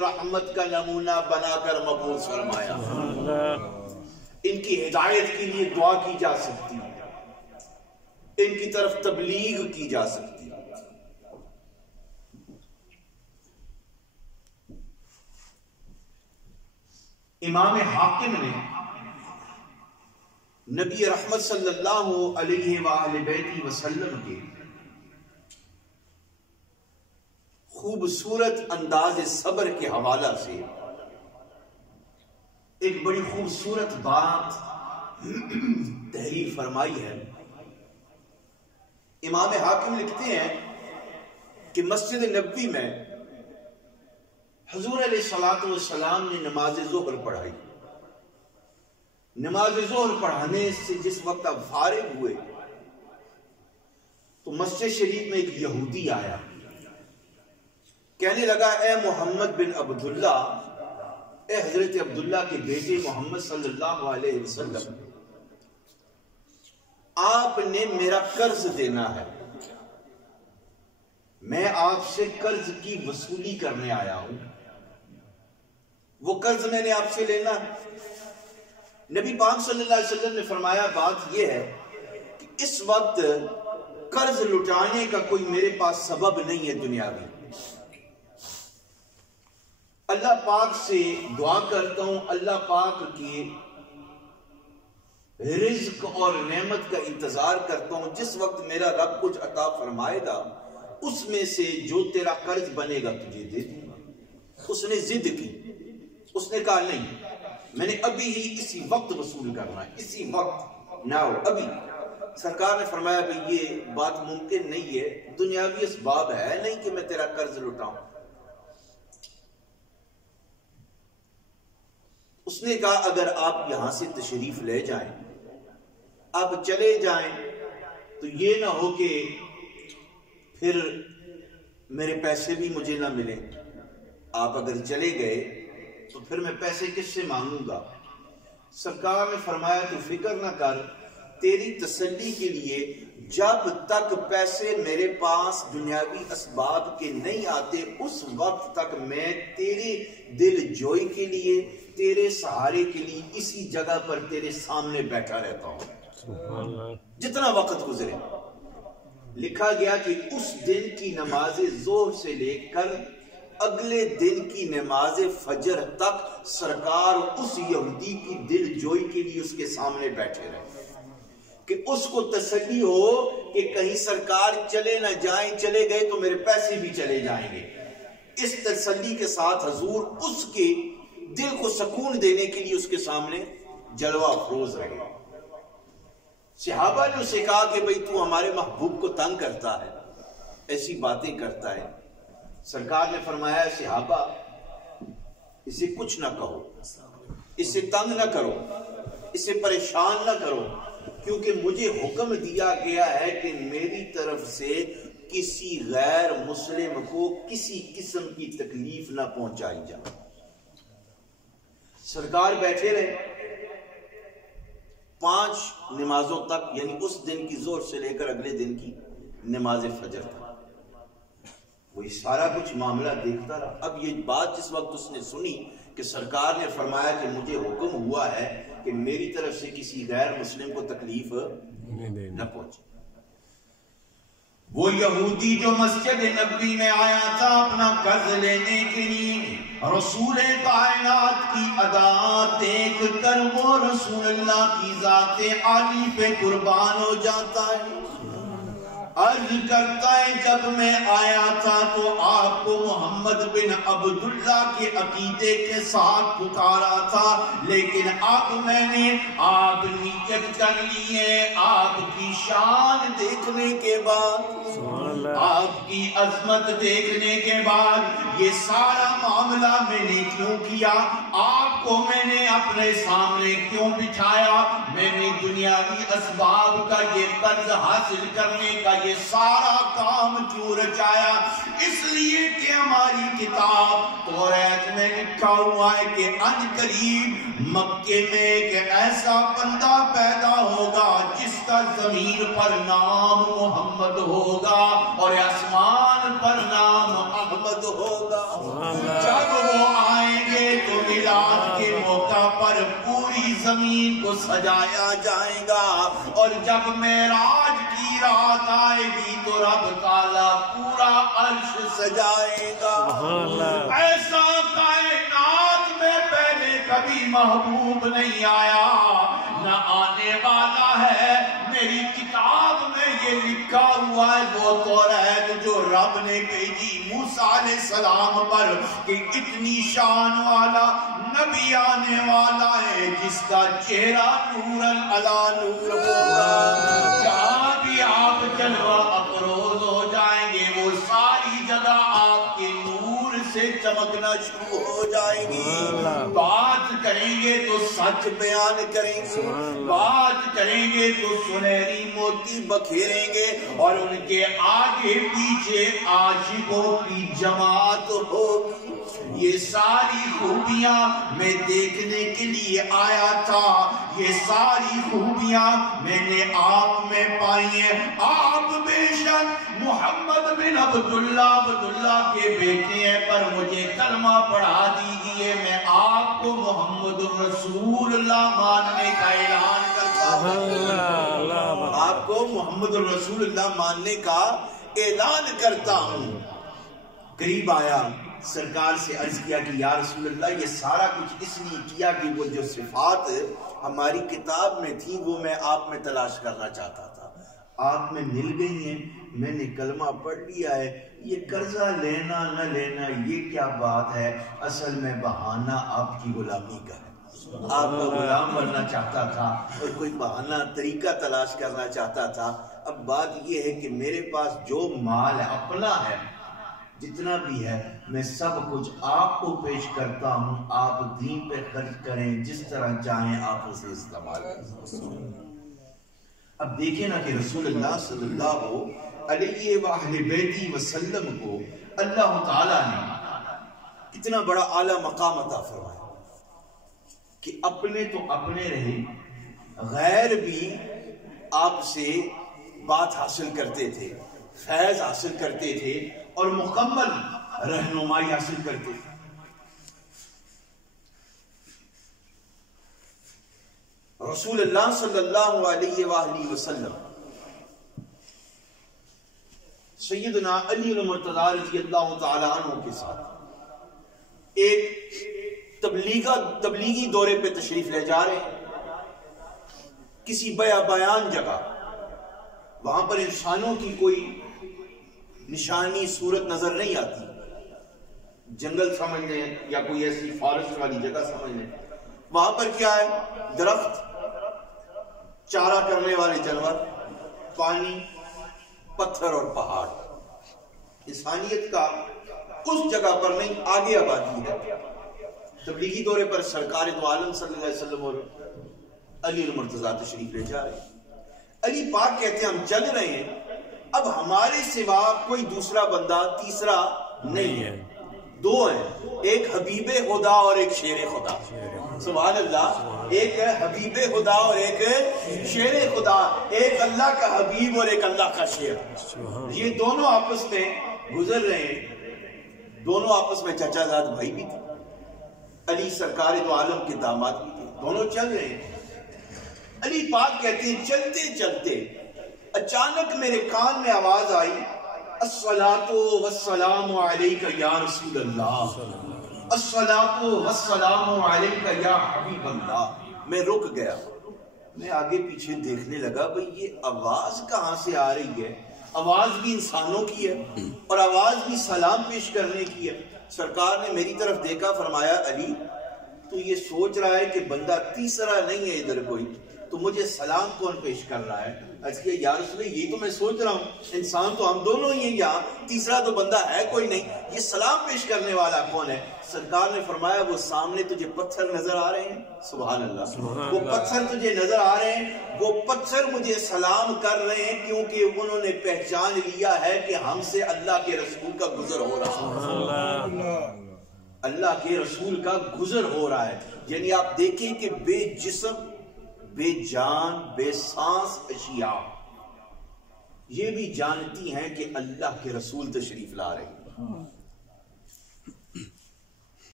رحمت کا نمونہ بنا کر مبعوث فرمایا. ان کی ہدایت کے لیے دعا کی جا سکتی ہے، ان کی طرف تبلیغ کی جا سکتی ہے. امام حاکم نے نبی رحمت صلی اللہ علیہ وآلہ بیت وسلم کے خوبصورت انداز صبر کے حوالہ سے ایک بڑی خوبصورت بات تحریر فرمائی ہے. امام حاکم لکھتے ہیں کہ مسجد نبوی میں حضور علیہ الصلوۃ والسلام نے نماز ظہر پڑھائی. نماز ظہر پڑھانے سے جس وقت آپ فارغ ہوئے تو مسجد شریف میں ایک یہودی آیا، کہنے لگا اے محمد بن عبداللہ، اے حضرت عبداللہ کے بیٹے محمد صلی اللہ علیہ وسلم، آپ نے میرا قرض دینا ہے، میں آپ سے قرض کی وصولی کرنے آیا ہوں، وہ قرض میں نے آپ سے لینا ہے. نبی پاک صلی اللہ علیہ وسلم نے فرمایا بات یہ ہے کہ اس وقت قرض لٹانے کا کوئی میرے پاس سبب نہیں ہے دنیاوی. اللہ پاک سے دعا کرتا ہوں، اللہ پاک کی رزق اور نعمت کا انتظار کرتا ہوں. جس وقت میرا رب کچھ عطا فرمائے گا اس میں سے جو تیرا قرض بنے گا تجھے دے دوں گا. اس نے ضد کی، اس نے کہا نہیں، میں نے ابھی ہی اسی وقت وصول کرنا ہے، اسی وقت ناؤ ابھی. سرکار نے فرمایا کہ یہ بات ممکن نہیں ہے، دنیاوی اسباب ہے نہیں کہ میں تیرا قرض لٹاؤں. اس نے کہا اگر آپ یہاں سے تشریف لے جائیں، آپ چلے جائیں تو یہ نہ ہو کہ پھر میرے پیسے بھی مجھے نہ ملیں. آپ اگر چلے گئے تو پھر میں پیسے کس سے مانگوں گا؟ سرکار نے فرمایا تو فکر نہ کر، تیری تسلی کے لیے جب تک پیسے میرے پاس دنیاوی اسباب کے نہیں آتے اس وقت تک میں تیرے دل جوئی کے لیے، تیرے سہارے کے لیے اسی جگہ پر تیرے سامنے بیٹھا رہتا ہوں جتنا وقت گزرے. لکھا گیا کہ اس دن کی نماز ظہر سے لے کر اگلے دن کی نماز فجر تک سرکار اس یہودی کی دل جوئی کے لیے اس کے سامنے بیٹھے رہے کہ اس کو تسلی ہو کہ کہیں سرکار چلے نہ جائیں، چلے گئے تو میرے پیسے بھی چلے جائیں گے. اس تسلی کے ساتھ حضور اس کے دل کو سکون دینے کے لیے اس کے سامنے جلوہ افروز رہے. صحابہ نے اسے کہا کہ بھئی تو ہمارے محبوب کو تنگ کرتا ہے، ایسی باتیں کرتا ہے. سرکار نے فرمایا صحابہ اسے کچھ نہ کہو، اسے تنگ نہ کرو، اسے پریشان نہ کرو، کیونکہ مجھے حکم دیا گیا ہے کہ میری طرف سے کسی غیر مسلم کو کسی قسم کی تکلیف نہ پہنچائی جائے. سرکار بیٹھے رہے 5 نمازوں تک، یعنی اس دن کی ظہر سے لے کر اگلے دن کی نماز فجر تک. وہ سارا کچھ معاملہ دیکھتا رہا. اب یہ بات جس وقت اس نے سنی کہ سرکار نے فرمایا کہ مجھے حکم ہوا ہے کہ میری طرف سے کسی غیر مسلم کو تکلیف نہ پہنچے. وہ یہودی جو مسجد نبوی میں آیا تھا اپنا قرض لینے کے لیے، رسول کائنات کی ادا دیکھ کر وہ رسول اللہ کی ذات عالی پہ قربان ہو جاتا ہے. عرض کرتا ہے جب میں آیا تھا تو آپ کو محمد بن عبداللہ کے عقیدے کے ساتھ پکارا تھا، لیکن اب میں نے آپ نیت کر لی ہے آپ کی شان دیکھنے کے بعد، آپ کی عظمت دیکھنے کے بعد یہ سارا معاملہ میں نے کیوں کیا، آپ کو میں نے اپنے سامنے کیوں بٹھایا، میں نے دنیاوی اسباب کا یہ قرض حاصل کرنے کا یہ سارا کام کیوں رچایا؟ اس لیے کہ ہماری کتاب توریت میں لکھا ہوا ہے کہ ان قریب مکے میں ایک ایسا بندہ پیدا ہوگا جس کا زمین پر نام محمد ہوگا اور آسمان پر نام احمد ہوگا. جب وہ زمین کو سجایا جائے گا، اور جب معراج کی رات آئے گی تو رب تعالیٰ پورا عرش سجائے گا۔ ایسا کائنات میں پہلے کبھی محبوب نہیں آیا، نہ آنے والا ہے۔ میری کتاب میں یہ لکھا ہوا ہے وہ توریت جو رب نے بھیجی موسیٰ علیہ السلام پر کہ اتنی شان والا نبی آنے والا ہے جس کا چہرہ نور علی نور ہوگا، جہاں بھی آپ جلوہ افروز ہو جائیں گے وہ ساری جگہ آپ کے نور سے چمکنا شروع ہو جائیں گی۔ بات کریں گے تو سچ بیان کریں گے، بات کریں گے تو سنہری موتی بکھیریں گے، اور ان کے آگے پیچھے عاشقوں کی جماعت ہوگی۔ یہ ساری خوبیاں میں دیکھنے کے لیے آیا تھا، یہ ساری خوبیاں میں نے آپ میں پائی ہیں۔ آپ بے شک محمد بن عبداللہ کے بیٹے ہیں، پر مجھے کلمہ پڑھا دیجئے، میں آپ کو محمد رسول اللہ ماننے کا اعلان کرتا ہوں، آپ کو محمد رسول اللہ ماننے کا اعلان کرتا ہوں۔ قریب آیا، سرکار سے عرض کیا کہ یا رسول اللہ یہ سارا کچھ اس لیے کیا کہ وہ جو صفات ہماری کتاب میں تھی وہ میں آپ میں تلاش کرنا چاہتا تھا، آپ میں مل گئی ہیں، میں نے کلمہ پڑھ لیا ہے، یہ قرضہ لینا نہ لینا یہ کیا بات ہے، اصل میں بہانہ آپ کی غلامی کا ہے، آپ کا غلام بننا چاہتا تھا اور کوئی بہانہ طریقہ تلاش کرنا چاہتا تھا۔ اب بات یہ ہے کہ میرے پاس جو مال اپنا ہے جتنا بھی ہے میں سب کچھ آپ کو پیش کرتا ہوں، آپ دین پہ خرچ کریں، جس طرح چاہیں آپ اسے استعمال کریں۔ اب دیکھیں نا کہ رسول اللہ صلی اللہ علیہ وآلہ بیتی وسلم کو اللہ تعالیٰ نے کتنا بڑا اعلیٰ مقام عطا فرمایا کہ اپنے تو اپنے رہے، غیر بھی آپ سے بات حاصل کرتے تھے، فیض حاصل کرتے تھے اور مکمل رہنمائی حاصل کرتے تھے۔ رسول اللہ صلی اللہ علیہ وآلہ وسلم سیدنا علی المرتضی رضی اللہ تعالیٰ عنہ کے ساتھ ایک تبلیغی دورے پہ تشریف لے جا رہے ہیں، کسی بیان جگہ، وہاں پر انسانوں کی کوئی نشانی صورت نظر نہیں آتی، جنگل سمجھ لیں یا کوئی ایسی فارسٹ والی جگہ سمجھ لیں، وہاں پر کیا ہے، درخت، چارہ کرنے والے جانور، پانی، پتھر اور پہاڑ، انسانیت کا اس جگہ پر نہیں، آگے آبادی ہے۔ تبلیغی دورے پر سرکار دو عالم صلی اللہ علیہ وسلم اور علی المرتضی تشریف لے جا رہے ہیں۔ علی پاک کہتے ہیں ہم چل رہے ہیں، اب ہمارے سوا کوئی دوسرا بندہ تیسرا نہیں ہے، دو ہیں، ایک حبیب خدا اور ایک شیر خدا، سبحان اللہ، ایک حبیب خدا اور ایک شیر خدا، ایک اللہ کا حبیب اور ایک اللہ کا شیر، یہ دونوں آپس میں گزر رہے ہیں، دونوں آپس میں چچا زاد بھائی بھی تھے، علی سرکار دو عالم کے داماد بھی تھے، دونوں چل رہے ہیں۔ علی پاک کہتے ہیں چلتے چلتے اچانک میرے کان میں آواز آئی، الصلاۃ والسلام علیک یا رسول اللہ، الصلاۃ والسلام علیک یا حبیب اللہ۔ میں رک گیا، میں آگے پیچھے دیکھنے لگا بھئی یہ آواز کہاں سے آ رہی ہے، آواز بھی انسانوں کی ہے اور آواز بھی سلام پیش کرنے کی ہے۔ سرکار نے میری طرف دیکھا، فرمایا علی تو یہ سوچ رہا ہے کہ بندہ تیسرا نہیں ہے ادھر کوئی، تو مجھے سلام کون پیش کر رہا ہے؟ عرض کیا یا رسول اللہ یہ تو میں سوچ رہا ہوں، انسان تو ہم دونوں ہی ہیں یہاں، تیسرا تو بندہ ہے کوئی نہیں، یہ سلام پیش کرنے والا کون ہے؟ سرکار نے فرمایا وہ سامنے تجھے پتھر نظر آ رہے ہیں، سبحان اللہ، وہ پتھر تجھے نظر آ رہے ہیں، وہ پتھر مجھے سلام کر رہے ہیں کیونکہ انہوں نے پہچان لیا ہے کہ ہم سے اللہ کے رسول کا گزر ہو رہا ہے، اللہ کے رسول کا گزر ہو رہا ہے۔ یعنی آپ دیکھیں کہ بے جسم، بے جان، بے سانس اشیاء یہ بھی جانتی ہیں کہ اللہ کے رسول تشریف لا رہے ہیں۔